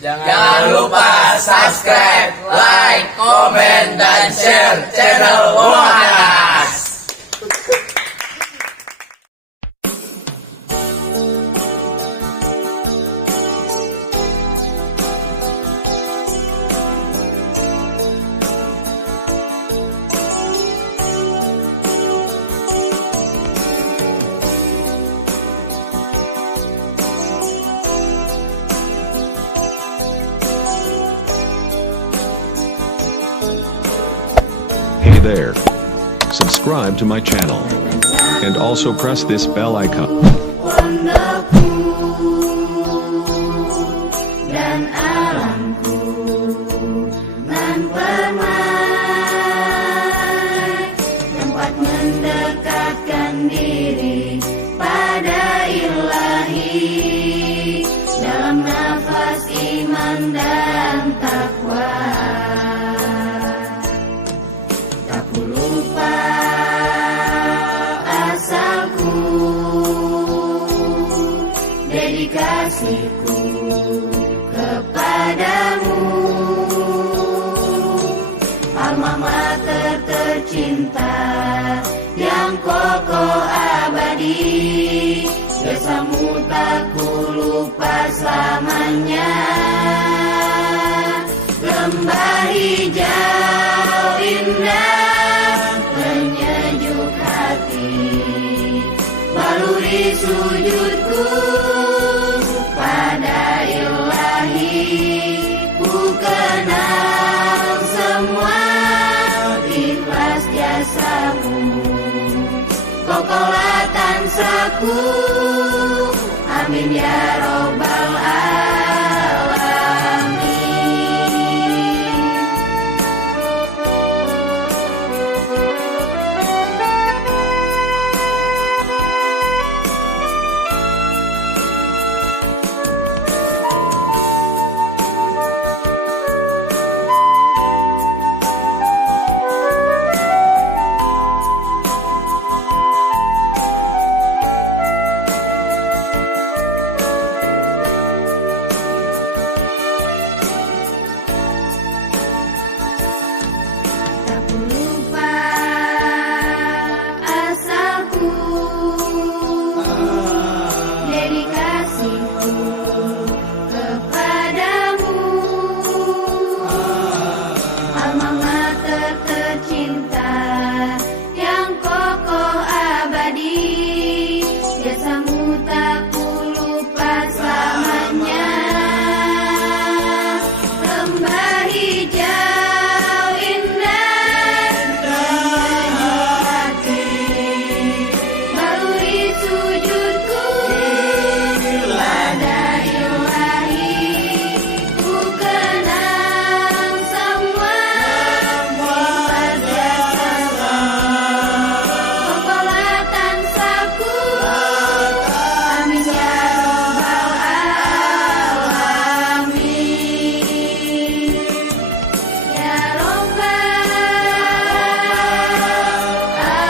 Jangan lupa subscribe, like, komen, dan share channel Womanas. Hey there. Subscribe to my channel. And also press this bell icon. Dan alamku nan permai, tempat mendekatkan diri pada Ilahi, dalam nafas iman dan takwa. Tak ku lupa asalku, dedikasiku kepadamu, alma mater tercinta yang kokoh abadi, bersamamu tak ku lupa selamanya. Lembah hijau indah penyejuk hati, baluri sujudku pada Ilahi, ku kenal semua ikhlas jasamu, kokohlah tansaku, amin ya robbal alamin. Tak ku lupa asalku, dedikasiku kepadamu, alma mater tercinta yang kokoh abadi, jasamu tak ku lupa selamanya. Lembah hijau indah hati, baluri sujudku pada Ilahi, ku kenal semua sifat jasamu, kokohlah tansaku, amin ya robbal alamin. Ya robbal alamin.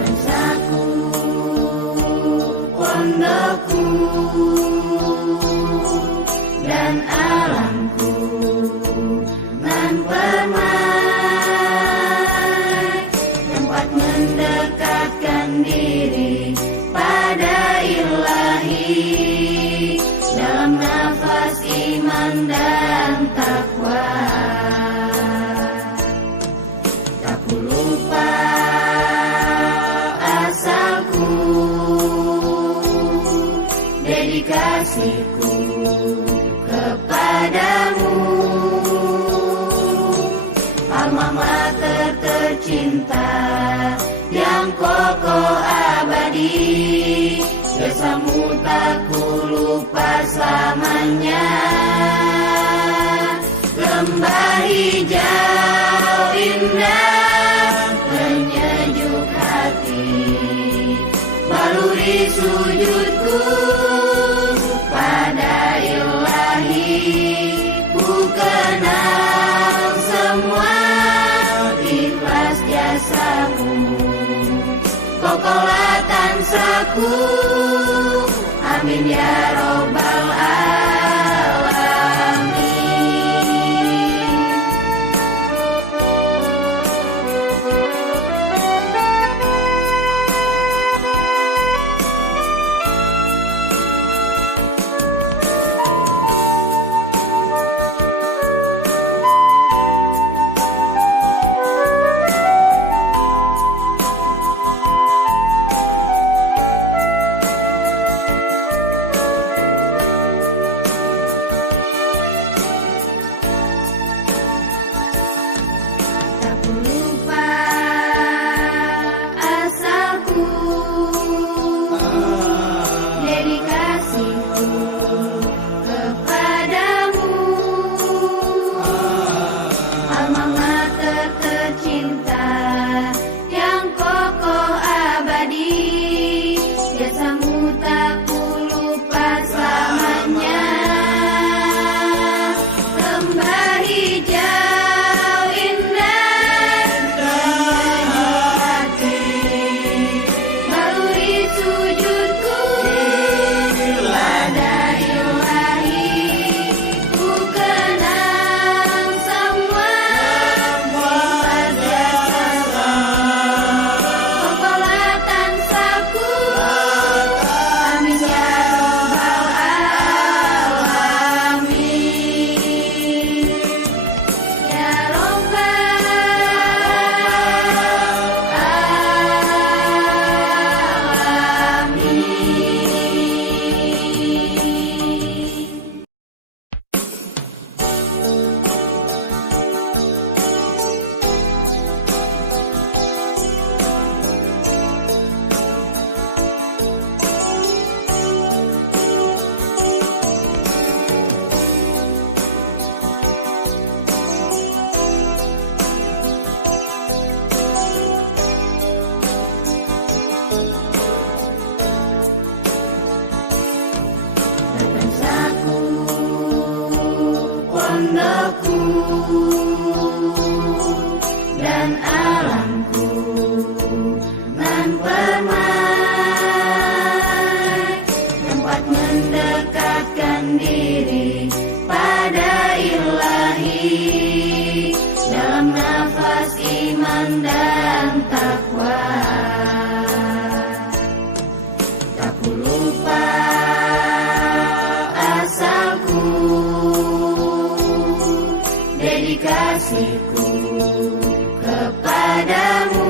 Tansaku, pondokku, dan alamku nan permai, tempat mendekatkan diri pada Ilahi, dalam nafas iman dan takwa. Tak ku lupa asalku, dedikasiku kepadamu, alma mater tercinta yang kokoh abadi, Jasamu tak ku lupa selamanya. Lembah hijau indah penyejuk hati, baluri sujudku pada Ilahi. Ku kenal semua ikhlas jasamu, kokohlah tansaku. Amin ya robbal alamin. Tak ku lupa asalku, dedikasiku kepadamu. Alma mater tercinta yang kokoh abadi, jasamu tak ku lupa selamanya. Lembah hijau indah penyejuk hati, baluri sujudku pada Ilahi. Ku kenal semua ikhlas jasamu, kokohlah tansaku. Amin ya robbal alamin. Ya robbal alamin. Tansaku, pondokku, dan alamku nan permai, tempat mendekatkan diri pada Ilahi, dalam nafas iman dan takwa. Tak ku lupa asalku, dedikasiku kepadamu.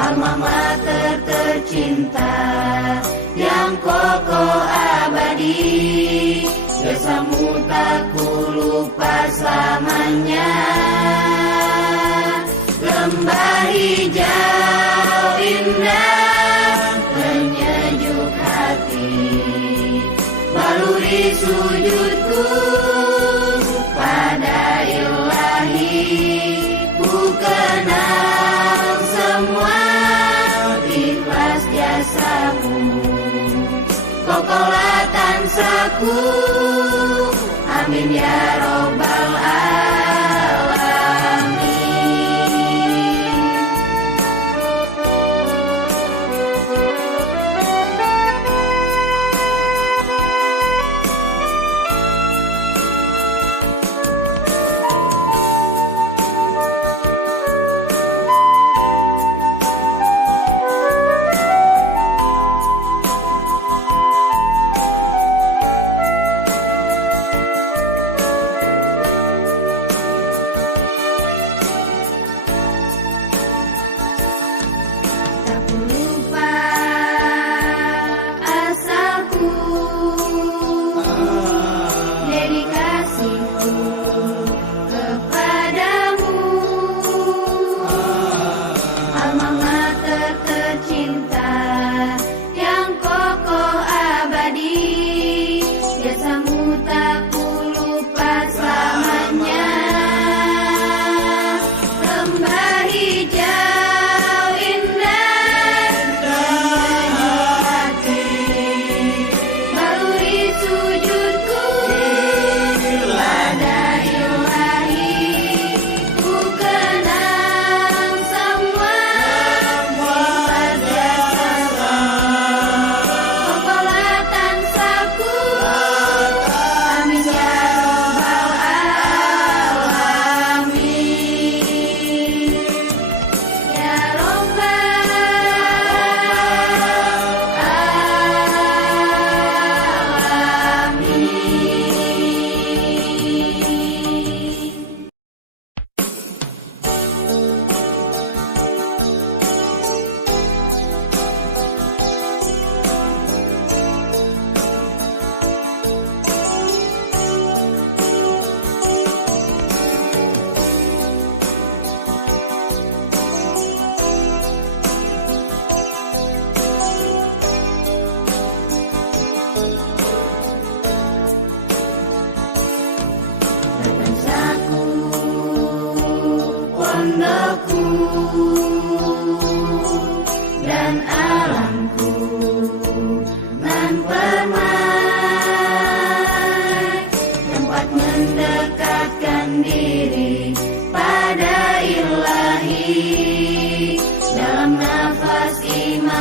Alma mater tercinta yang kokoh abadi, jasamu tak ku lupa selamanya. Lembah hijau indah penyejuk hati, baluri sujudku pada Ilahi. Ku kenal semua ikhlas jasamu, kokohlah tansaku. Amin ya robbal alamin.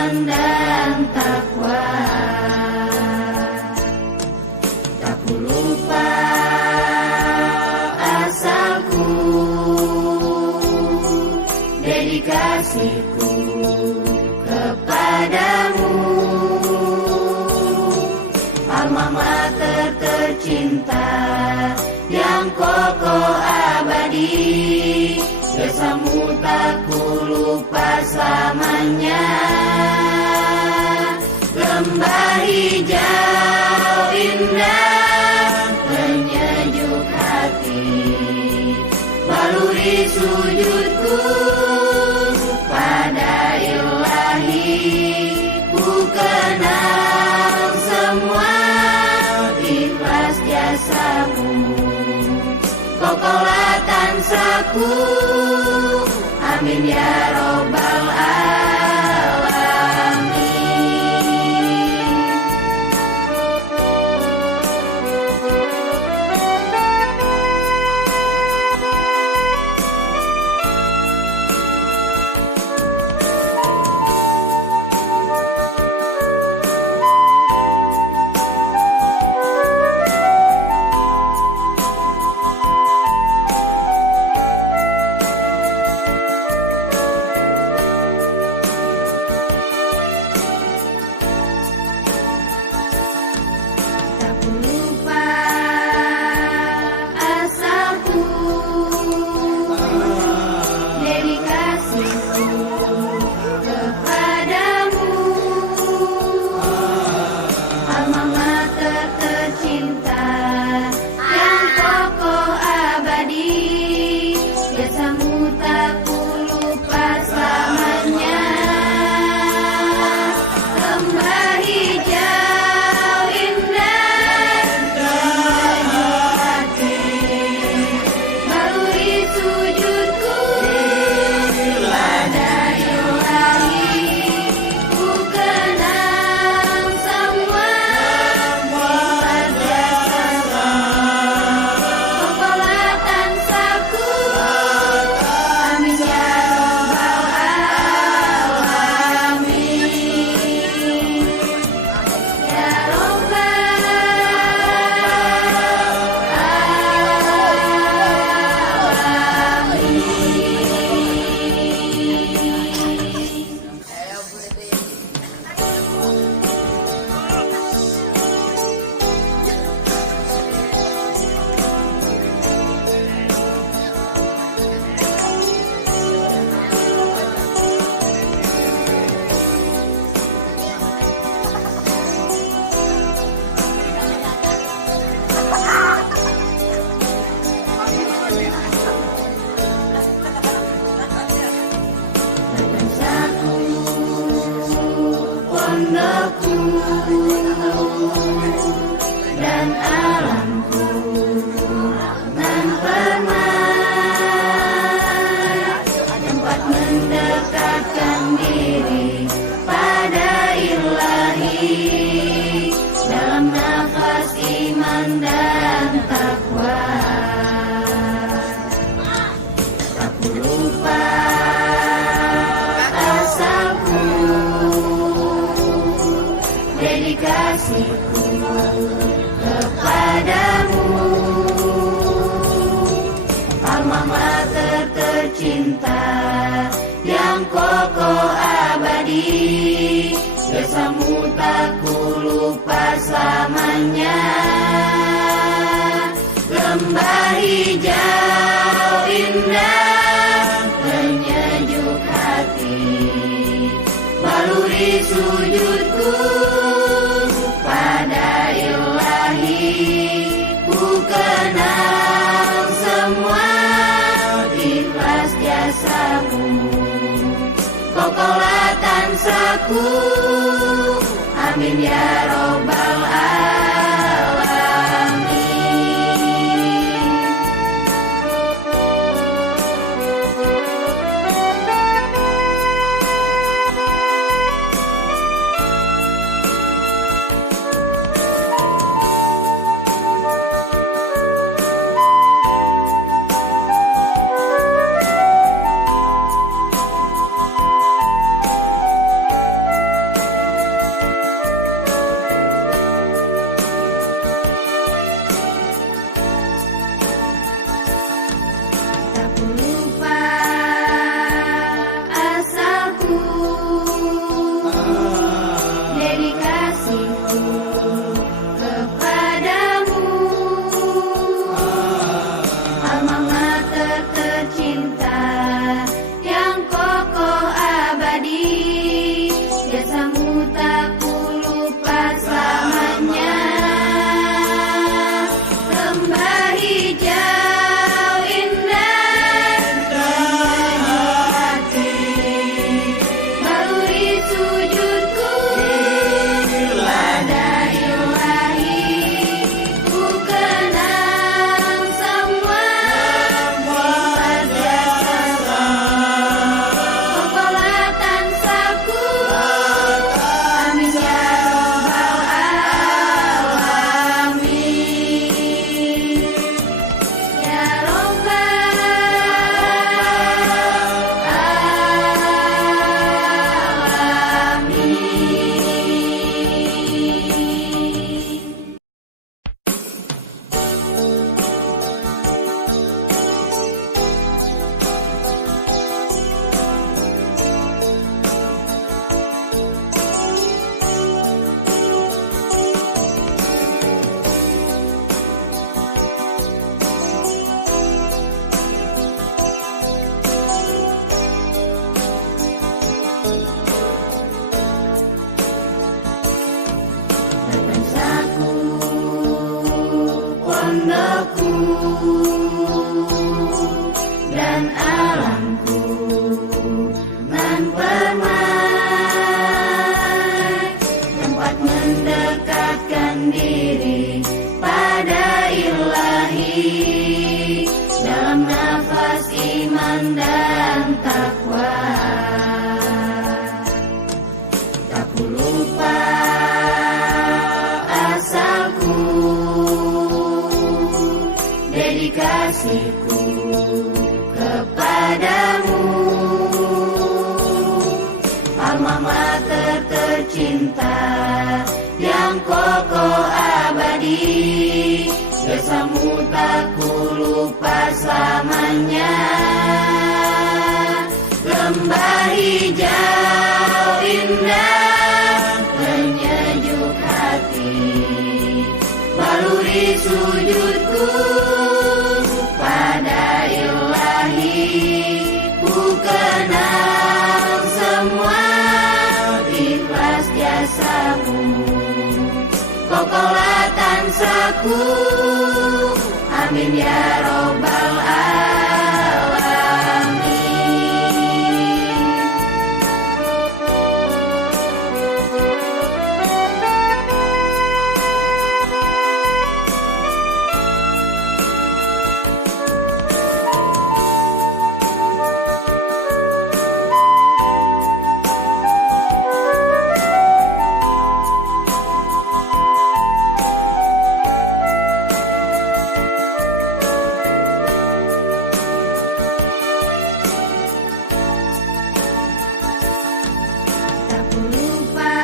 dan takwa. Tak ku lupa asalku, dedikasiku kepadamu, alma mater tercinta yang kokoh abadi. Jasamu tak ku lupa selamanya. Lembah hijau indah penyejuk hati, baluri sujudku pada Ilahi. Ku kenal semua ikhlas jasamu, kokohlah tansaku. Amin ya robbal alamin. Tak ku lupa asalku, dedikasiku kepadamu, alma mater tercinta yang kokoh abadi. Jasamu tak ku lupa selamanya. Lembah hijau indah penyejuk hati, baluri sujudku pada Ilahi. Ku kenal semua ikhlas jasamu, kokohlah tansaku. Amin ya robbal alamin. Ya robbal tansaku, pondokku dan alamku nan permai, tempat mendekatkan diri pada Ilahi dalam nafas iman dan takwa. Tak ku lupa asalku, dedikasiku kepadamu, alma mater tercinta yang kokoh abadi. Jasamu tak ku lupa selamanya. Lembah hijau indah penyejuk hati, baluri sujudku pada Ilahi. Ku kenal semua ikhlas jasamu, kokohlah tansaku. Amin ya robbal alamin. ku lupa asalku, dedikasiku kepadamu, alma mater tercinta yang kokoh abadi, jasamu tak ku lupa selamanya. Lembah hijau indah menyejuk hati, baluri sujudku pada Ilahi, ku kenal semua ikhlas jasamu, kokohlah tansaku, amin ya robbal alamin. Tak ku lupa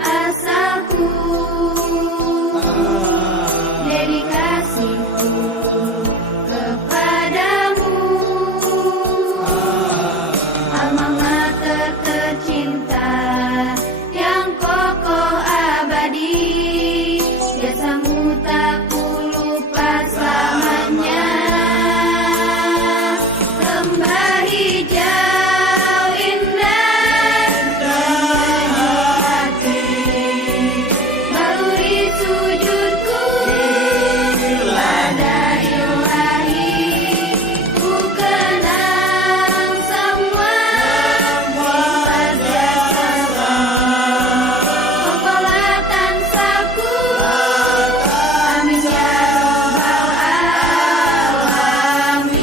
asalku, dedikasiku kepadamu, alma mater tercinta yang kokoh abadi, jasamu tak ku lupa selamanya. Lembah hijau indah menyejuk hati, baluri sujudku pada Ilahi, ku kenal semua ikhlas jasamu, kokohlah tansaku, amin ya robbal alamin.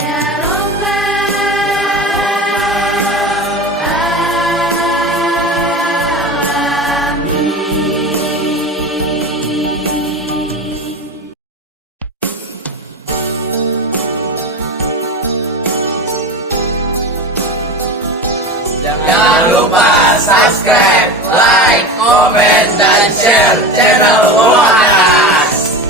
Ya robbal alamin. Jangan lupa subscribe, like, komen, dan share channel Mohanas.